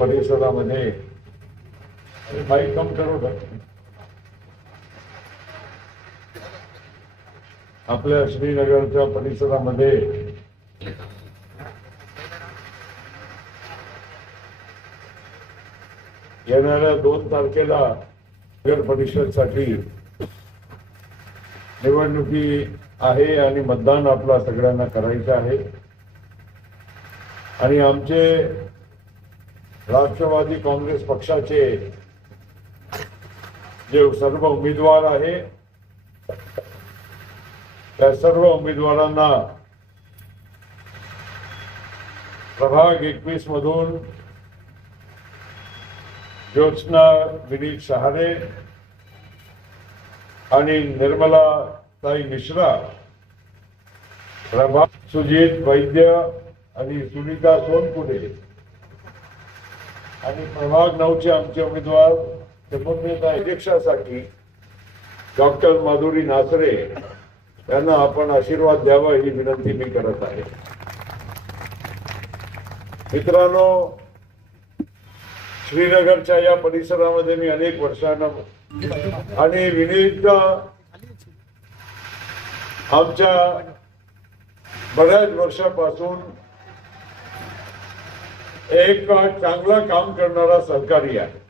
परिसरामध्ये बाईक कम करू का आपल्या श्रीनगरच्या परिसरामध्ये येणाऱ्या 2 तारखेला नगर परिषदसाठी निवडणुकी आहे आणि मतदान आपला सगळ्यांना करायचं आहे। आणि आमचे राष्ट्रवादी काँग्रेस पक्षाचे जे सर्व उमेदवार आहे त्या सर्व उमेदवारांना प्रभाग 21 मधून ज्योत्स्ना विनीत सहारे आणि निर्मला ताई मिश्रा, प्रभाग सुजीत वैद्य आणि सुनीता सोनपुरे आणि प्रभाग 9चे आमचे उमेदवार समन्वयता अध्यक्षासाठी डॉक्टर माधुरी नासरे यांना आपण आशीर्वाद द्यावा ही विनंती मी करत आहे। मित्रांनो, श्रीनगरच्या या परिसरामध्ये मी अनेक वर्षांना आणि विनीत आमच्या बऱ्याच वर्षापासून एक चांगला काम करणारा सहकारी आहे।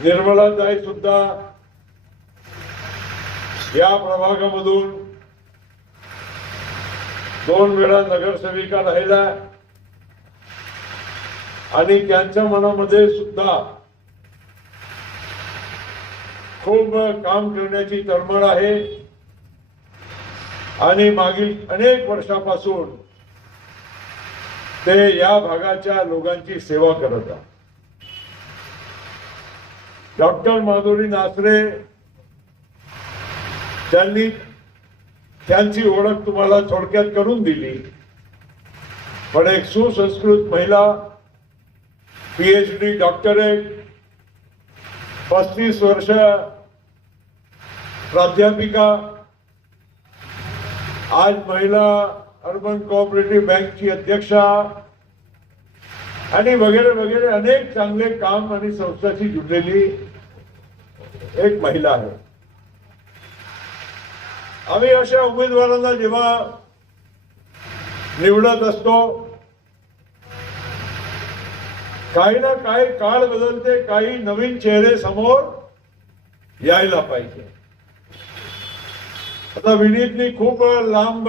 निर्मलाताई सुद्धा या प्रभागामधून 2 वेळा नगरसेविका राहिल्या आणि त्यांच्या मनामध्ये सुद्धा खूप काम करण्याची तळमळ आहे आणि मागील अनेक वर्षापासून ते या भागाच्या लोकांची सेवा करत आहेत। डॉक्टर माधुरी नासरे त्यांनी त्यांची ओळख तुम्हाला थोडक्यात करून दिली, पण एक सुसंस्कृत महिला, PhD डॉक्टरेट, 35 वर्ष प्राध्यापिका, आज महिला अर्बन कोऑपरेटिव्ह बँकची अध्यक्षा आणि वगैरे वगैरे अनेक चांगले काम आणि संस्थांशी जुडलेली एक महिला आहे। आम्ही अशा उमेदवारांना जेव्हा निवडत असतो, काही ना काही काळ बदलते, काही नवीन चेहरे समोर यायला पाहिजे। आता विनीतनी खूप लांब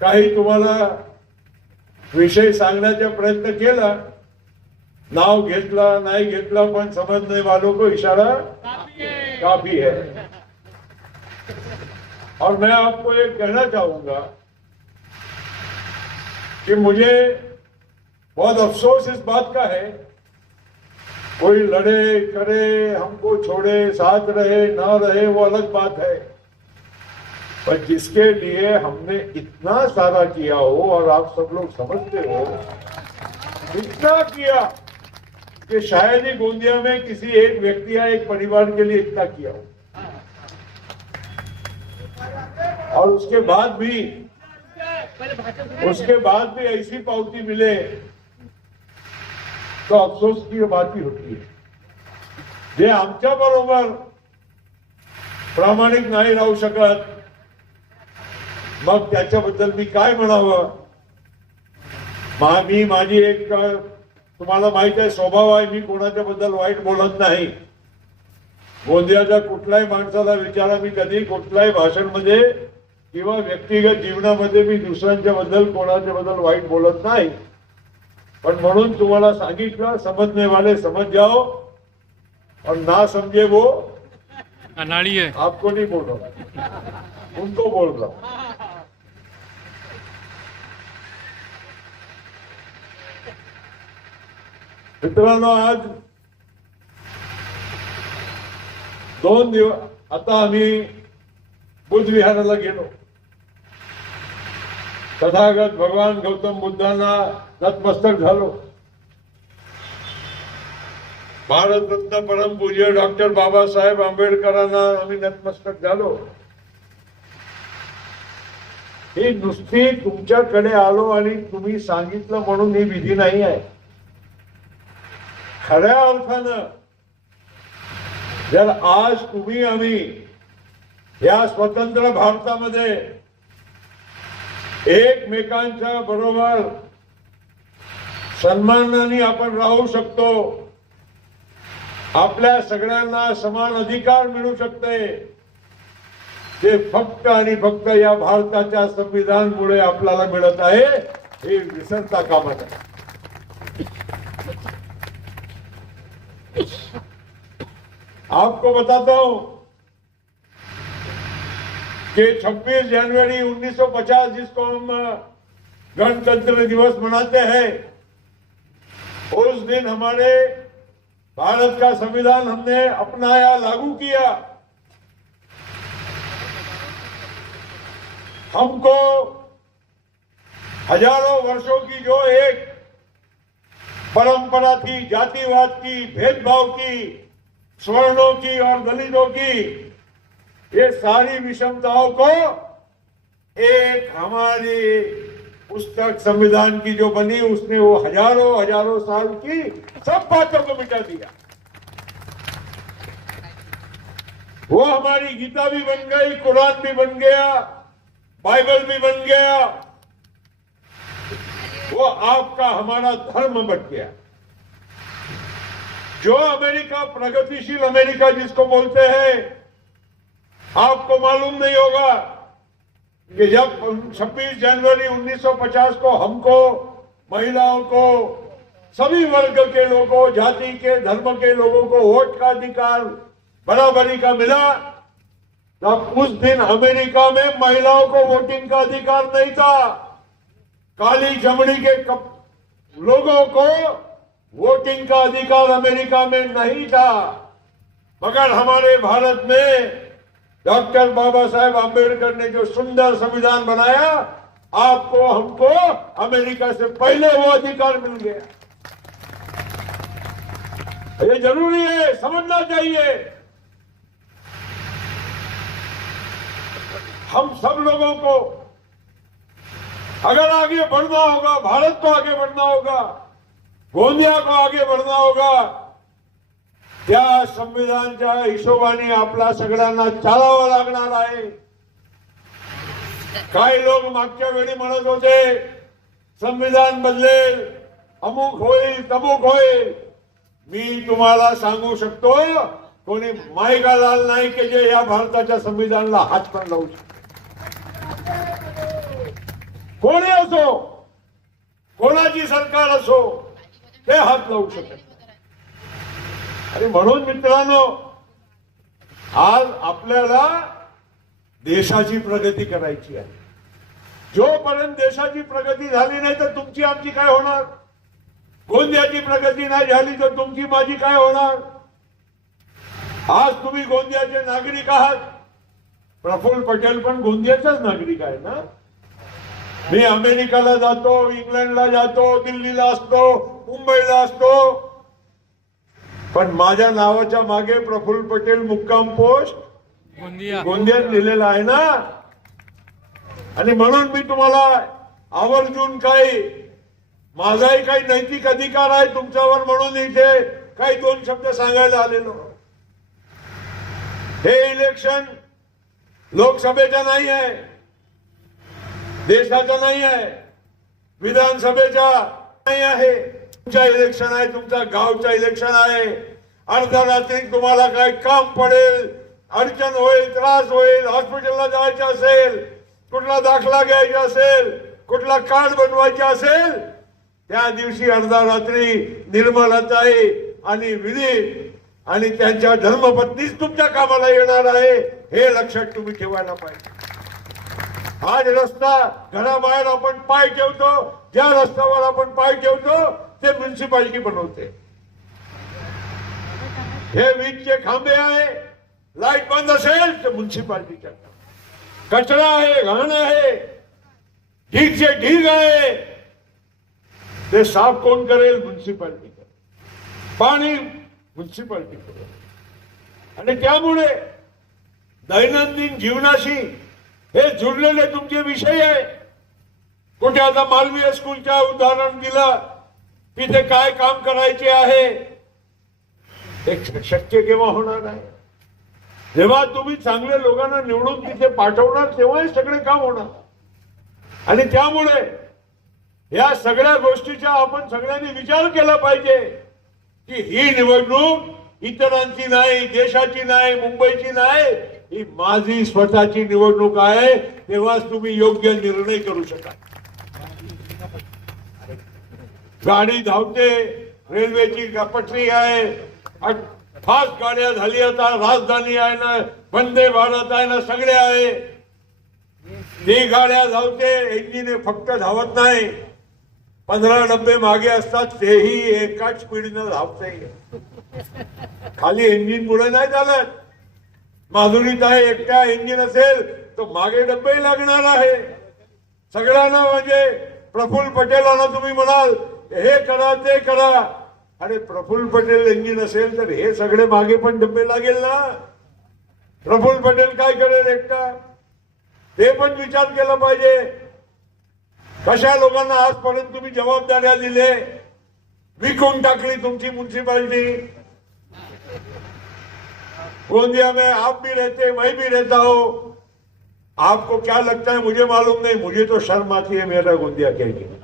काही तुम्हाला विषय सांगण्याचा प्रयत्न केला, नाव घेतला नाही घेतला, पण समझने वालों को इशारा काफी है। और मैं आपको एक कहना चाहूंगा कि मुझे बहुत अफसोस इस बात का है, कोई लड़े करे, हमको छोड़े, साथ रहे ना रहे वो अलग बात है, पर जिसके लिए हमने इतना सारा किया हो और आप सब लोग समझते हो इतना किया कि शायद ही गोंदिया में किसी एक व्यक्ति या एक परिवार के लिए इतना किया हो, और उसके बाद भी ऐसी पावती मिले तो अफसोस की बात ही होती है। जे आमच्या बरोबर प्रामाणिक नाही राहू शकत, मग त्याच्याबद्दल मी काय म्हणावं। मी माझी एक तुम्हाला माहित आहे स्वभाव आहे, मी कोणाच्या बद्दल वाईट बोलत नाही। गोंदियाच्या कुठल्याही माणसाला विचारा, मी कधी कुठल्याही भाषणमध्ये किंवा व्यक्तिगत जीवनामध्ये मी दुसऱ्यांच्या बद्दल कोणाच्या बद्दल वाईट बोलत नाही, पण म्हणून तुम्हाला सांगितलं, समझने वाले समझ जाओ और ना समझे वो अनाड़ी है, आपको नहीं बोल रहा, उनको बोल रहा हूं। मित्रांनो, आज 2 दिवस आता आम्ही बुद्ध विहाराला गेलो, तथागत भगवान गौतम बुद्धांना नतमस्तक झालो, भारतरत्न परमपूज्य डॉक्टर बाबासाहेब आंबेडकरांना आम्ही नतमस्तक झालो, ही नुसती तुमच्याकडे आलो आणि तुम्ही सांगितलं म्हणून ही विधी नाही आहे. खऱ्या अर्थानं जर आज तुम्ही आम्ही या स्वतंत्र भारतामध्ये एकमेकांच्या बरोबर सन्मानाने आपण राहू शकतो, आपल्या सगळ्यांना समान अधिकार मिळू शकते, ते फक्त आणि फक्त या भारताच्या संविधानामुळे आपल्याला मिळत आहे, हे विसरता कामा नये. आपको बताता हूं कि 26 जनवरी 1950 जिसको हम गणतंत्र दिवस मनाते हैं, उस दिन हमारे भारत का संविधान हमने अपनाया, लागू किया. हमको हजारों वर्षों की जो एक परंपरा थी, जातिवाद की, भेदभाव की, स्वर्णों की और दलितों की, ये सारी विषमताओं को एक हमारी पुस्तक संविधान की जो बनी, उसने वो हजारों हजारों साल की सब बातों को मिटा दिया. वो हमारी गीता भी बन गई, कुरान भी बन गया, बाइबल भी बन गया, वो आपका हमारा धर्म बन गया. जो अमेरिका, प्रगतिशील अमेरिका जिसको बोलते हैं, आपको मालूम नहीं होगा कि जब 26 जनवरी 1950 को हमको, महिलाओं को, सभी वर्ग के लोगों, जाति के, धर्म के लोगों को वोट का अधिकार बराबरी का मिला, तब उस दिन अमेरिका में महिलाओं को वोटिंग का अधिकार नहीं था. काली चमड़ी के लोगों को वोटिंग का अधिकार अमेरिका में नहीं था. मगर हमारे भारत में डॉक्टर बाबा साहेब आंबेडकर ने जो सुंदर संविधान बनाया, आपको, हमको अमेरिका से पहले वो अधिकार मिल गया. ये जरूरी है, समझना चाहिए. हम सब लोगों को अगर आगे बढ़ना होगा, भारत को आगे बढ़ना होगा, गोंदिया को आगे बढ़ना होगा, त्या संविधानाच्या हिशोबाने आपला सगळ्यांना चालावं लागणार आहे. काही लोक मागच्या वेळी म्हणत होते संविधान बदलेल, अमुक होईल, तमुक होईल. मी तुम्हाला सांगू शकतो, कोणी मायगा लाल नाही की जे या भारताच्या संविधानाला हात पण लावू शकतो. कोणी असो, कोणाची सरकार असो, ते हात लावू शकत. आणि म्हणून मित्रांनो, आज आपल्याला देशाची प्रगती करायची आहे. जोपर्यंत देशाची प्रगती झाली नाही तर तुमची आमची काय होणार? गोंदियाची प्रगती नाही झाली तर तुमची माझी काय होणार? आज तुम्ही गोंदियाचे नागरिक आहात, प्रफुल्ल पटेल पण गोंदियाचाच नागरिक आहे ना. मी अमेरिकाला जातो, इंग्लंडला जातो, दिल्लीला असतो, मुंबईला असतो, पण माझ्या नावाच्या मागे प्रफुल्ल पटेल मुक्काम पोस्ट गोंदियात लिहिलेला आहे ना. आणि म्हणून मी तुम्हाला आवर्जून माझाही काही नैतिक अधिकार आहे तुमच्यावर, म्हणून इथे काही दोन शब्द सांगायला आलेलो. हे इलेक्शन लोकसभेचा नाही आहे, देशाचा नाही आहे, विधानसभेचा नाही आहे. तुमचा इलेक्शन आहे, तुमचा गावचा इलेक्शन आहे. अर्ध्या रात्री तुम्हाला काही काम पडेल, अडचण होईल, त्रास होईल, हॉस्पिटलला जायचं असेल, कुठला दाखला घ्यायचा असेल, कुठला कार्ड बनवायचा असेल, त्या दिवशी अर्ध्या रात्री निर्मलाताई आणि विधी आणि त्यांच्या धर्मपत्नीच तुमच्या कामाला येणार आहे, हे लक्षात तुम्ही ठेवायला पाहिजे. आज रस्ता घराबाहेर आपण पाय ठेवतो, ज्या रस्त्यावर आपण पाय ठेवतो ते म्युन्सिपालिटी बनवते. हे वीजचे खांबे आहे, लाईट बंद असेल तर म्युन्सिपालिटीच्या. कचरा आहे, घाण आहे, ढीगचे ढीग आहे, ते साफ कोण करेल? म्युन्सिपालिटी करेल. पाणी म्युन्सिपालिटी करेल. आणि त्यामुळे दैनंदिन जीवनाशी हे जुळलेले तुमचे विषय आहे. कुठे आता मालवीय स्कूलच्या उदाहरण दिलं, तिथे काय काम करायचे आहे. हे शक्य केव्हा होणार आहे? जेव्हा तुम्ही चांगल्या लोकांना निवडून तिथे पाठवणार तेव्हाही सगळे काम होणार. आणि त्यामुळे या सगळ्या गोष्टीचा आपण सगळ्यांनी विचार केला पाहिजे की ही निवडणूक इतरांची नाही, देशाची नाही, मुंबईची नाही, ही माझी स्वतःची निवडणूक आहे. तेव्हाच तुम्ही योग्य निर्णय करू शकाल. गाडी धावते, रेल्वेची पटरी आहे, फास्ट गाड्या झाली, आता राजधानी आहे ना, वंदे भारत आहे ना, सगळे आहे. ती गाड्या धावते, इंजिने फक्त धावत नाही, 15 डब्बे मागे असतात, तेही एकाच स्पीडनं धावते. खाली इंजिन पुढे नाही चालत. माधुरीत आहे, एकट्या इंजिन असेल तर मागे डब्बे लागणार आहे सगळ्यांना. म्हणजे प्रफुल्ल पटेलांना तुम्ही म्हणाल हे करा ते करा, अरे प्रफुल्ल पटेल इंजिन असेल तर हे सगळे मागे पण डब्बे लागेल ना. प्रफुल्ल पटेल काय करेल एकटा, ते पण विचार केला पाहिजे. कशा लोकांना आजपर्यंत तुम्ही जबाबदाऱ्या दिले, विकून टाकली तुमची म्युन्सिपालिटी. गोंदिया में आप भी रहते, मैं भी रहता हूं. आपको क्या लगता है मुझे मालूम नहीं, मुझे तो शर्म आती है मेरा गोंदिया कहने,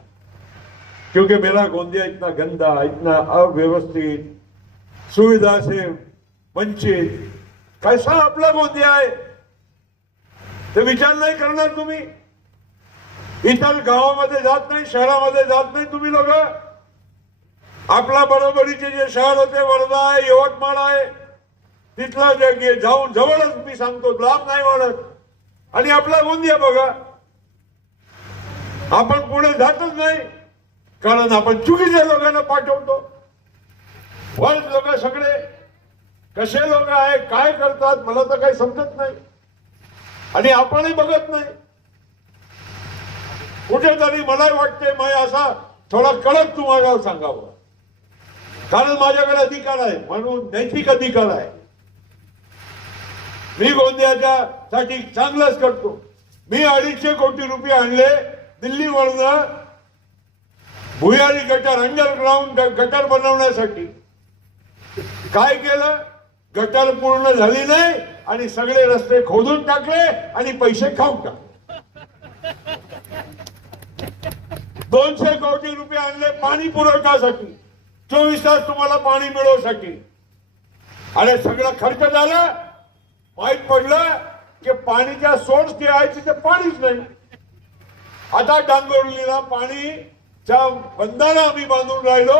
क्योंकि मेरा गोंदिया इतना गंदा, इतना अव्यवस्थित, सुविधा से वंचित, कैसा आपला गोंदिया आहे ते विचार नाही करणार तुम्ही. इतर गावामध्ये जात नाही, शहरामध्ये जात नाही तुम्ही लोक. आपला बरोबरीचे जे शहर होते, वर्धा आहे, यवतमाळ आहे, तिथला जाऊन जवळच, मी सांगतो लांब नाही वाढत. आणि आपला गोंदिया बघा, आपण पुढे जातच नाही, कारण आपण चुकीच्या लोकांना पाठवतो. वर्ष लोक सगळे कसे लोक आहे, काय करतात मला तर काही समजत नाही. आणि आपणही बघत नाही. कुठेतरी मला वाटते मी असा थोडा कडक तुम्हाला सांगावं, कारण माझ्याकडे अधिकार आहे, म्हणून नैतिक अधिकार आहे. मी गोंदियाच्या साठी चांगलंच करतो. मी 250 कोटी रुपये आणले दिल्लीवरनं भुयारी गटर, अंडरग्राउंड गटर बनवण्यासाठी. काय केलं, गटर पूर्ण झाली नाही आणि सगळे रस्ते खोदून टाकले आणि पैसे खाऊन टाकले. 200 कोटी रुपये आणले पाणी पुरवठ्यासाठी, 24 तास तुम्हाला पाणी मिळवण्यासाठी. आणि सगळा खर्च झाला, माहित पडलं की पाणीच्या सोर्स जे आहे तिथे पाणीच नाही. आता डांगोरलीला पाणीच्या बंधारा आम्ही बांधून राहिलो,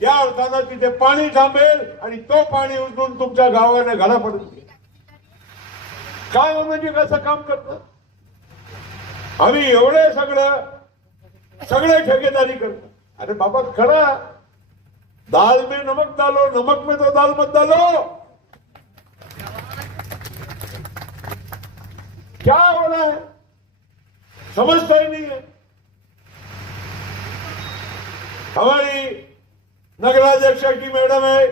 ज्या अर्थानं तिथे पाणी थांबेल आणि तो पाणी उचलून तुमच्या गावाने घरापर्यंत. काय म्हणजे कसं काम करतात आम्ही, एवढे सगळे ठेकेदारी करतो. अरे बाबा खरा, दाल में नमक डालो, नमक में तो दाल मत डालो. क्या हो रहा है समझता ही नहीं है. हमारी नगराध्यक्षा की मैडम है,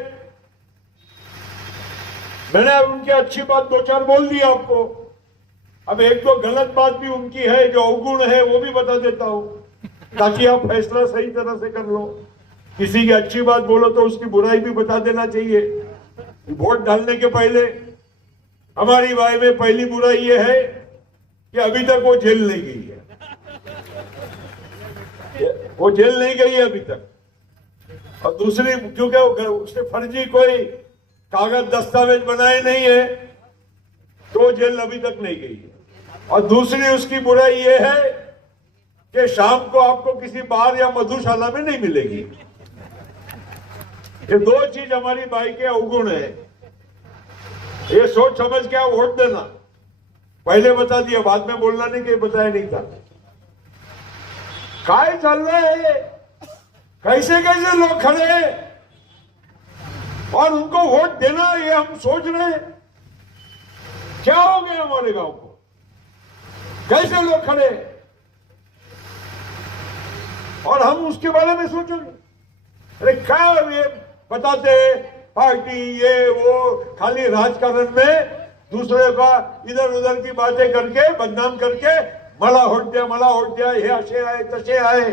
मैंने उनकी अच्छी बात 2-4 बोल दी आपको. अब 1-2 गलत बात भी उनकी है, जो अवगुण है वो भी बता देता हूं, ताकि आप फैसला सही तरह से कर लो. किसी की अच्छी बात बोलो तो उसकी बुराई भी बता देना चाहिए. वोट डालने के पहले हमारी भाई में पहली बुराई ये है कि अभी तक वो जेल नहीं गई है. वो जेल नहीं गई है अभी तक. और दूसरी, क्योंकि उसने फर्जी कोई कागज दस्तावेज बनाए नहीं है, तो जेल अभी तक नहीं गई है. और दूसरी उसकी बुराई ये है कि शाम को आपको किसी बार या मधुशाला में नहीं मिलेगी. ये 2 चीज हमारी भाई के अवगुण है. ये सोच समझ के आप वोट देना. पहले बता दिया, बाद में बोलना नहीं कि बताया नहीं था. काय चल रहा है, कैसे कैसे लोग खड़े हैं और उनको वोट देना, ये हम सोच रहे हैं क्या हो गया हमारे गांव को. कैसे लोग खड़े और हम उसके बारे में सोचेंगे. अरे क्या ये बताते पार्टी ये वो, खाली राजकारण में दूसरे का इधर उधर की बातें करके बदनाम करके मला वोट द्या हे असे आहे तसे आहे.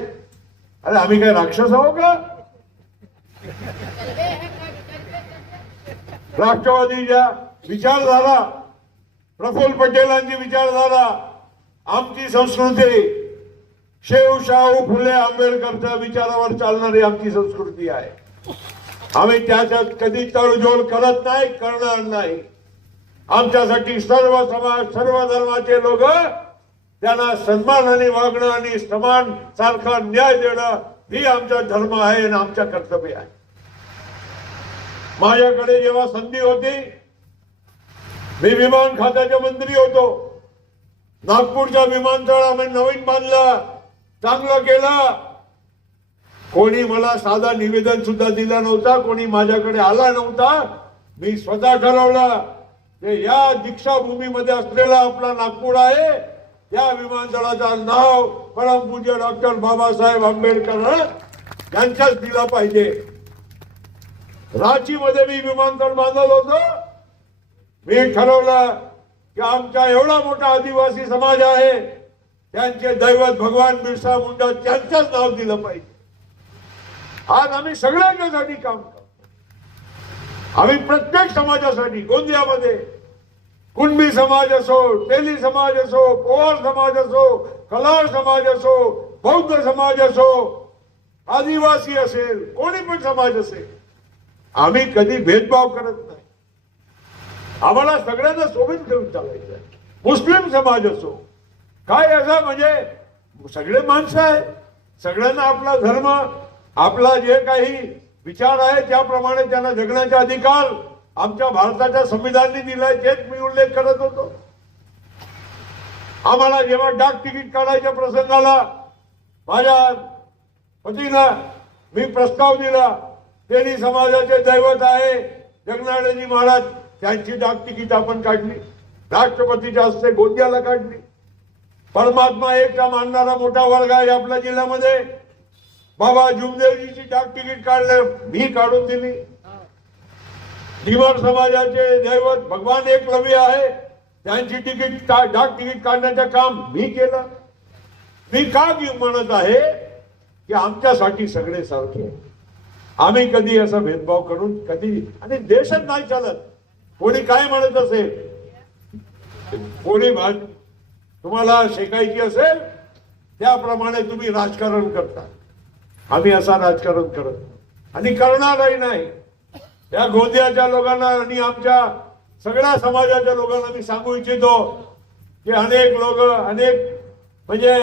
अरे आम्ही काय राक्षस आहो का? राष्ट्रवादीच्या विचारधारा, प्रफुल्ल पटेलांची विचारधारा, आमची संस्कृती शाहू फुले आंबेडकरच्या विचारावर चालणारी आमची संस्कृती आहे. आम्ही त्याच्यात कधी तडजोड करत नाही, करणार नाही. आमच्यासाठी सर्व समाज, सर्व धर्माचे लोक त्यांना सन्मानाने वागणं आणि समान सारखा न्याय देणं ही आमचा धर्म आहे आणि आमच्या कर्तव्य आहे. माझ्याकडे जेव्हा संधी होती, मी विमान खात्याचे मंत्री होतो. नागपूरच्या विमानतळ आम्ही नवीन बांधलं, चांगलं केलं. कोणी मला साधा निवेदन सुद्धा दिला नव्हता, कोणी माझ्याकडे आला नव्हता. मी स्वतः ठरवलं की या दीक्षाभूमीमध्ये असलेला आपला नागपूर आहे, या विमानतळाचं नाव परमपूज्य डॉक्टर बाबासाहेब आंबेडकर यांच्याच दिलं पाहिजे. रांचीमध्ये मी विमानतळ बांधलं होतं. मी ठरवलं की आमचा एवढा मोठा आदिवासी समाज आहे, त्यांचे दैवत भगवान बिरसा मुंडा त्यांचंच नाव दिलं पाहिजे. आज आम्ही सगळ्यांच्यासाठी काम करतो. आम्ही प्रत्येक समाजासाठी, गोंदियामध्ये कुणबी समाज असो, तेली समाज असो, पोवार समाज असो, कलार समाज असो, बौद्ध समाज असो, आदिवासी असेल, कोणी पण समाज असेल, आम्ही कधी भेदभाव करत नाही. आम्हाला सगळ्यांना सोबत घेऊन चालायचं आहे. मुस्लिम समाज असो, काय असं म्हणजे सगळे माणसं आहे. सगळ्यांना आपला धर्म, आपला जे काही विचार आहे त्याप्रमाणे त्यांना जगण्याचा अधिकार आमच्या भारताच्या संविधानाने दिलाय, तेच मी उल्लेख करत होतो. आम्हाला जेव्हा डाक तिकीट काढायच्या प्रसंगाला माझ्या पतीनं मी प्रस्ताव दिला. तेली समाजाचे दैवत आहे जगनाळेजी महाराज, त्यांची डाक तिकीट आपण काढली. राष्ट्रपतीच्या हस्ते गोंदियाला काढली. परमात्मा एकटा मानणारा मोठा वर्ग आहे आपल्या जिल्ह्यामध्ये. बाबा जुमदेवजीची डाक तिकीट काढले, मी काढून दिली. धीवर समाजाचे दैवत भगवान एकलव्य आहे, त्यांची डाक तिकीट काढण्याचं काम मी केलं. मी का म्हणत आहे की आमच्यासाठी सगळे सारखे. आम्ही कधी असा भेदभाव करून कधी, आणि देशात नाही चालत. कोणी काय म्हणत असेल, कोणी तुम्हाला शेकायची असेल त्याप्रमाणे तुम्ही राजकारण करता. आम्ही असा राजकारण करत आणि करणारही नाही. या गोंदियाच्या लोकांना आणि आमच्या सगळ्या समाजाच्या लोकांना मी सांगू इच्छितो की अनेक लोक अनेक म्हणजे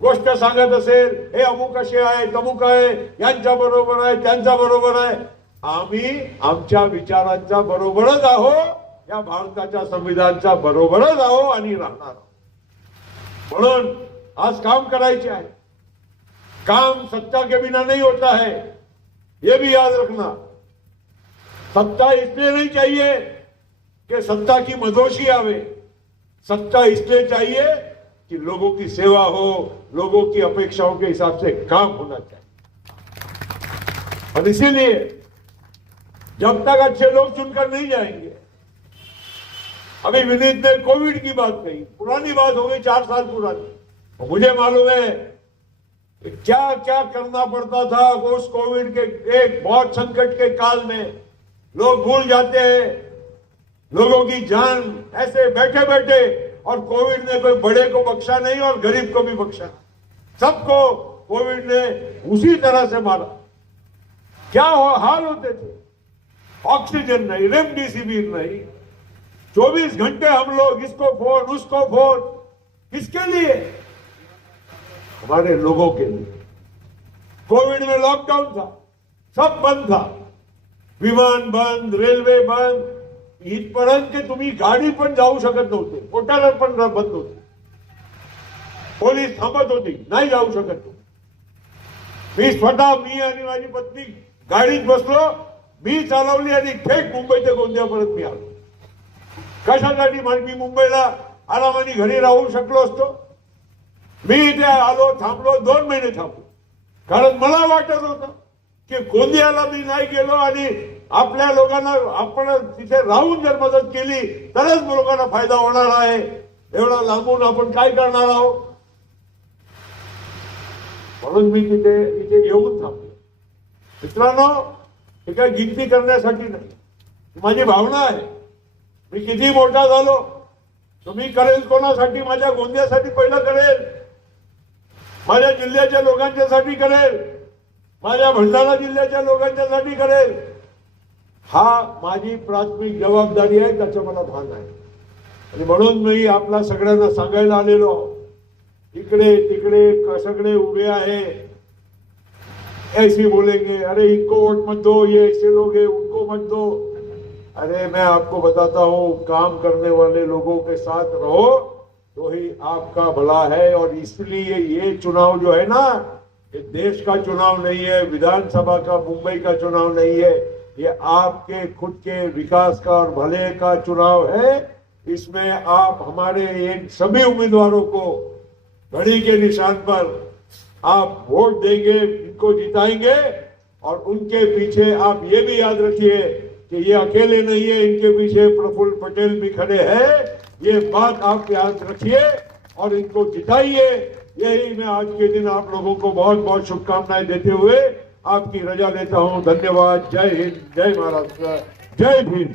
गोष्ट सांगत असेल, हे अमुक असे आहे, तमुक आहे, यांच्या बरोबर आहे, त्यांच्या बरोबर आहे. आम्ही आमच्या विचारांच्या बरोबरच आहो, या भारताच्या संविधानाच्या बरोबरच आहो आणि राहणार आहो. म्हणून आज काम करायचे आहे. काम सत्ता के बिना नहीं होता है, ये भी याद रखना. सत्ता इसलिए नहीं चाहिए कि सत्ता की मदोशी आवे. सत्ता इसलिए चाहिए कि लोगों की सेवा हो, लोगों की अपेक्षाओं के हिसाब से काम होना चाहिए. और इसीलिए जब तक अच्छे लोग चुनकर नहीं जाएंगे, अभी विनीत ने कोविड की बात कही, पुरानी बात हो गई, 4 साल पुरानी. और मुझे मालूम है क्या क्या करना पड़ता था उस कोविड के एक बहुत संकट के काल में. लोग भूल जाते हैं लोगों की जान ऐसे बैठे बैठे, और कोविड ने कोई बड़े को बख्शा नहीं और गरीब को भी बख्शा. सबको कोविड ने उसी तरह से मारा. क्या हाल होते थे. ऑक्सीजन नहीं, रेमडेसिविर नहीं, 24 घंटे हम लोग इसको फोन उसको फोन. किसके लिए. हमारे लोगों के लिए. कोविड में लॉकडाउन था, सब बंद था. विमान बंद, रेल्वे बंद, इथपर्यंत की तुम्ही गाडी पण जाऊ शकत नव्हते. पोटाला पण बंद होते. पोलीस थांबत होती, नाही जाऊ शकत. मी स्वतः, मी आणि माझी पत्नी गाडीत बसलो, मी चालवली आणि थेट मुंबई ते गोंदियापर्यंत मी आलो. कशासाठी. मी मुंबईला आरामाने घरी राहू शकलो असतो. मी इथे आलो, थांबलो, 2 महिने थांबलो. कारण मला वाटत होतं की गोंदियाला मी नाही गेलो आणि आपल्या लोकांना आपण तिथे राहून जर मदत केली तरच लोकांना फायदा होणार आहे. एवढा लांबून आपण काय करणार आहोत. म्हणून मी इथे येऊन थांबलो. मित्रांनो, हे काय गिनती करण्यासाठी नाही, माझी भावना आहे. मी किती मोठा झालो तुम्ही करेल कोणासाठी, माझ्या गोंदियासाठी पहिलं करेल, माझ्या जिल्ह्याच्या लोकांच्यासाठी करेल, माझ्या भंडारा जिल्ह्याच्या लोकांच्यासाठी करेल. हा माझी प्राथमिक जबाबदारी आहे, त्याचं मला भान आहे. आणि म्हणून मी आपला सगळ्यांना सांगायला आलेलो. इकडे तिकडे सगळे उभे आहे, ऐसे बोलेंगे, अरे इनको वोट मत दो, ये ऐसे लोग हैं, उनको मत दो. अरे मैं आपको बताता हूँ, काम करने वाले लोगों के साथ रहो तो ही आपका भला है. और इसलिए ये चुनाव जो है ना, ये देश का चुनाव नहीं है, विधानसभा का, मुंबई का चुनाव नहीं है, ये आपके खुद के विकास का और भले का चुनाव है. इसमें आप हमारे इन सभी उम्मीदवारों को घड़ी के निशान पर आप वोट देंगे, इनको जिताएंगे. और उनके पीछे आप ये भी याद रखिए कि ये अकेले नहीं है, इनके पीछे प्रफुल्ल पटेल भी खड़े हैं. ये बात आप याद रखिए और इनको जिताइए. यही मैं आज के दिन आप लोगों को बहुत बहुत शुभकामनाएं देते हुए आपकी रजा लेता हूं. धन्यवाद. जय हिंद, जय महाराष्ट्र, जय भीम.